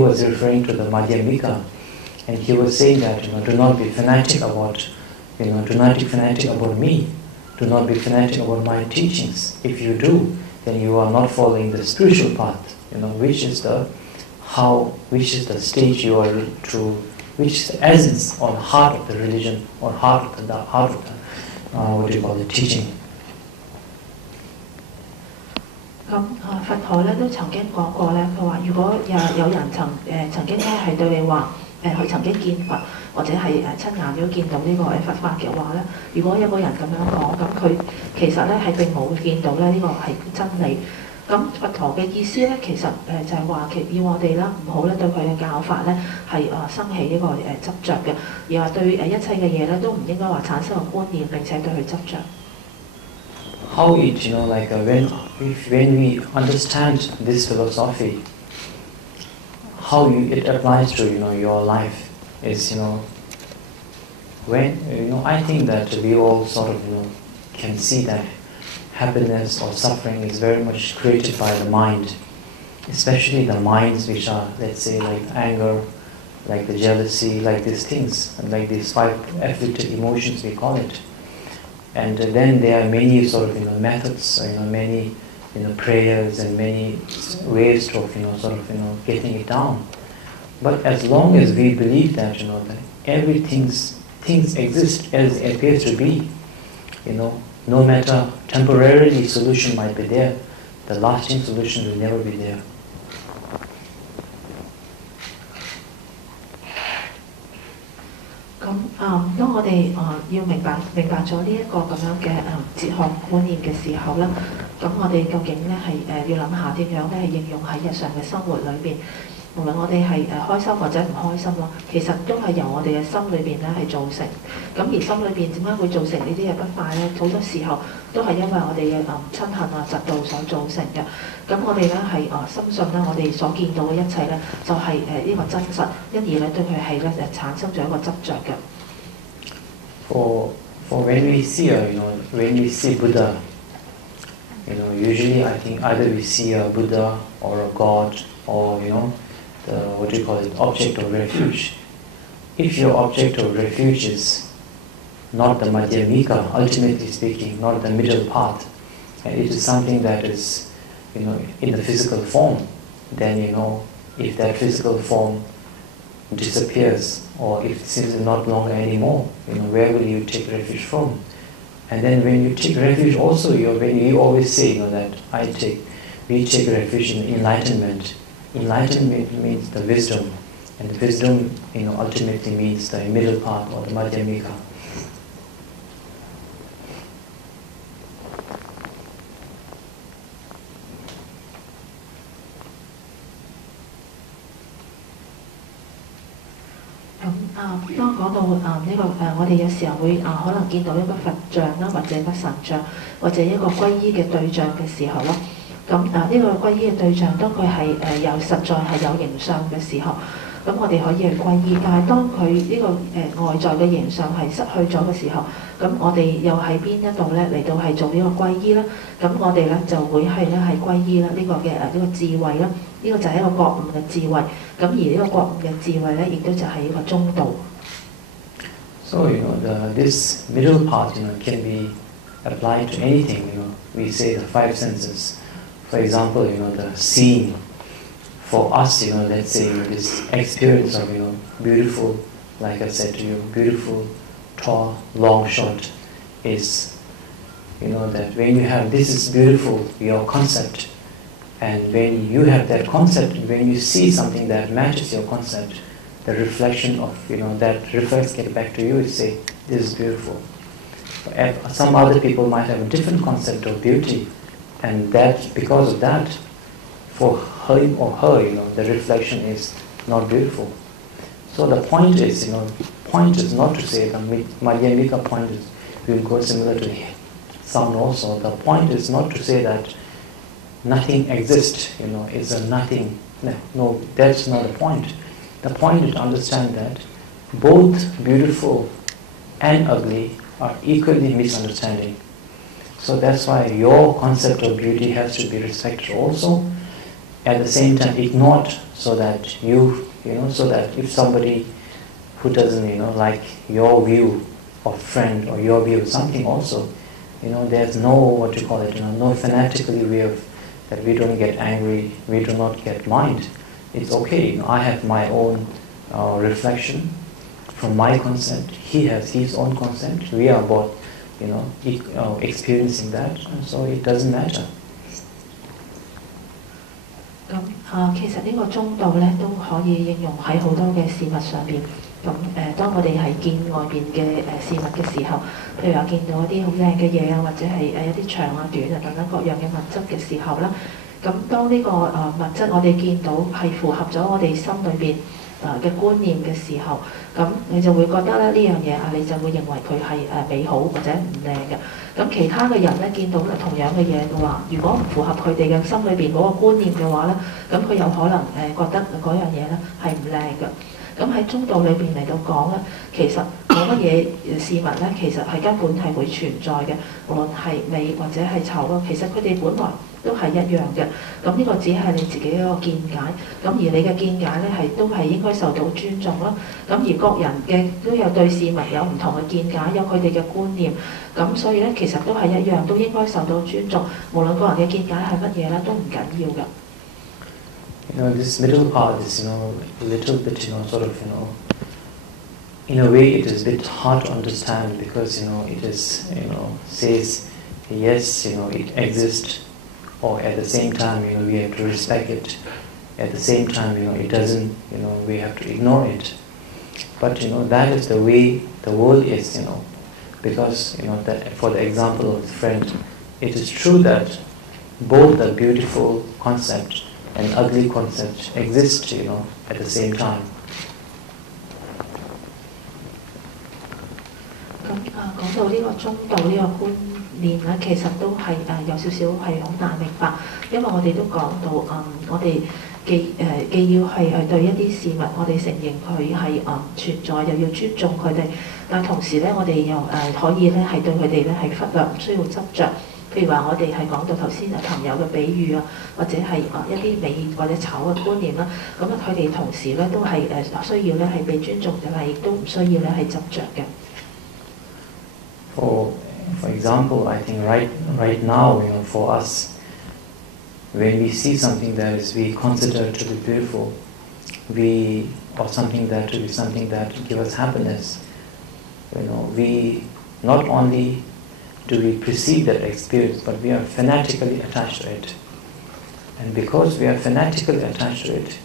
He was referring to the Madhyamika, and he was saying that, do not be fanatic about, do not be fanatic about me, do not be fanatic about my teachings. If you do, then you are not following the spiritual path, which is the stage you are to, which is the essence or the heart of the religion, or heart of the teaching. 咁佛陀咧都曾經講過咧，佢話如果有人曾經咧係對你話佢曾經見佛，或者係親眼咗見到呢個佛法嘅話咧，如果有個人咁樣講，咁佢其實咧係並冇見到咧呢個係真理。咁佛陀嘅意思咧，其實就係話要我哋啦，唔好咧對佢嘅教法咧係生起呢個執着嘅，而話對一切嘅嘢咧都唔應該話產生個觀念，並且對佢執着。How it, when we understand this philosophy, how it applies to your life is when I think that we all sort of can see that happiness or suffering is very much created by the mind, especially the minds which are, let's say, like anger, like the jealousy, like these things, like these 5 afflicted emotions we call it. And then there are many sort of methods, many prayers and many ways of getting it down. But as long as we believe that that things exist as it appears to be, no matter temporarily solution might be there, the lasting solution will never be there. 當我哋要明白咗呢一個咁樣嘅哲學觀念嘅時候咧，咁我哋究竟咧係要諗下點樣咧係應用喺日常嘅生活裏邊，無論我哋係開心或者唔開心咯，其實都係由我哋嘅心裏邊咧係造成。咁而心裏邊點解會造成呢啲嘅不快咧？好多時候都係因為我哋嘅親恨嫉妒所造成嘅。咁我哋咧係深信咧，我哋所見到嘅一切咧就係呢個真實，因而咧對佢係咧產生咗一個執着嘅。For when we see Buddha, usually I think either we see a Buddha or a God or the object of refuge. If your object of refuge is not the Madhyamika, ultimately speaking, not the middle path, and it is something that is in the physical form, then if that physical form disappears, or if it is not longer anymore, where will you take refuge from? And then when you take refuge also, when you always say that we take refuge in enlightenment. Enlightenment means the wisdom, and the wisdom ultimately means the middle path or the Madhyamika. 當講到我哋有時候會可能見到一個佛像啦，或者一個神像，或者一個皈依嘅對象嘅時候咯，咁呢個皈依嘅對象，當佢係實在係有形相嘅時候，咁我哋可以去皈依。但係當佢呢個外在嘅形象係失去咗嘅時候，咁我哋又喺邊一度咧嚟到係做呢個皈依啦？咁我哋咧就會係皈依啦，呢個智慧啦，呢個就係一個覺悟嘅智慧。咁而呢個覺悟嘅智慧咧，亦都就係一個中道。So this middle path can be applied to anything. We say the 5 senses. For example, the seeing. For us, let's say this experience of beautiful, like I said to you, beautiful, tall, long, short, is that when you have this is beautiful, your concept, and when you have that concept, when you see something that matches your concept, the reflection of that reflects get back to you and say this is beautiful. Some other people might have a different concept of beauty, and that because of that, for him or her, the reflection is not beautiful. So the point is, not to say the Madhyamika point is will go similar to sound also. The point is not to say that nothing exists, is a nothing. No, that's not the point. The point is to understand that both beautiful and ugly are equally misunderstanding. So that's why your concept of beauty has to be respected also, at the same time ignored, so that so that if somebody who doesn't like your view of friend or your view of something also, there's no no fanatically way of that we don't get angry, we do not get mind. It's okay. I have my own reflection from my concept. He has his own concept. We are both, experiencing that, so it doesn't matter. 其實呢個中道咧都可以應用喺好多嘅事物上邊。當我哋係見外邊嘅事物嘅時候，譬如話見到一啲好靚嘅嘢啊，或者係一啲長啊、短啊等等各樣嘅物質嘅時候啦，咁當呢個物質我哋見到係符合咗我哋心裏邊嘅觀念嘅時候，咁你就會覺得咧呢樣嘢你就會認為佢係美好或者唔靚嘅。咁其他嘅人咧見到同樣嘅嘢嘅話，如果唔符合佢哋嘅心裏邊嗰個觀念嘅話咧，咁佢有可能覺得嗰樣嘢咧係唔靚嘅。咁喺中道裏邊嚟到講咧，其實冇乜嘢事物咧，其實係根本係會存在嘅，無論係美或者係醜咯，其實佢哋本來都係一樣嘅。咁呢個只係你自己一個見解，咁而你嘅見解咧都係應該受到尊重啦。咁而各人嘅都有對事物有唔同嘅見解，有佢哋嘅觀念，咁所以咧其實都係一樣，都應該受到尊重。無論個人嘅見解係乜嘢咧，都唔緊要嘅。This middle part is, a little bit, sort of, in a way it is a bit hard to understand because, it is, says, yes, it exists, or at the same time, we have to respect it. At the same time, it doesn't, we have to ignore it. But, that is the way the world is, because, that for the example of the friend, it is true that both the beautiful concept and ugly concept exist, at the same time. 講到呢個中道呢個觀念咧，其實都係有少少係好難明白，因為我哋都講到我哋既要係對一啲事物，我哋承認佢係存在，又要尊重佢哋，但同時咧，我哋又可以咧係對佢哋咧係忽略，唔需要執着。譬如話，我哋係講到頭先朋友嘅比喻啊，或者係一啲美或者醜嘅觀念啦，咁佢哋同時咧都係需要咧係被尊重，但係亦都唔需要咧係執着嘅。For example, I think right now, for us, when we see something that is we consider to be beautiful, or something that to be something that give us happiness, we not only do we perceive that experience, but we are fanatically attached to it. And because we are fanatically attached to it,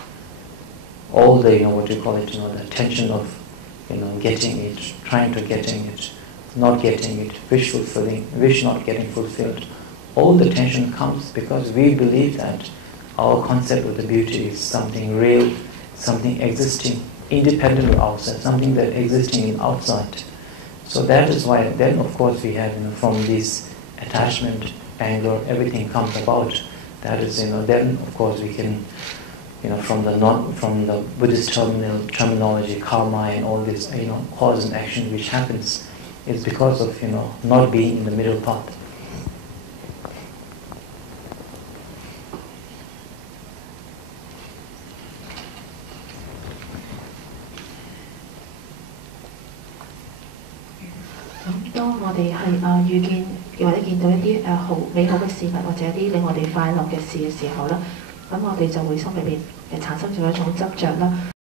all the, the tension of, getting it, trying to getting it, not getting it, wish not getting fulfilled, all the tension comes because we believe that our concept of the beauty is something real, something existing, independent of ourselves, something that existing in outside. So that is why then of course we have from this attachment, anger, everything comes about. That is then of course we can from the Buddhist terminology, karma and all this cause and action which happens is because of not being in the middle path. 當我哋係遇見或者見到一啲美好嘅事物，或者一啲令我哋快樂嘅事嘅時候咧，咁我哋就會心裏邊產生咗一種執着啦。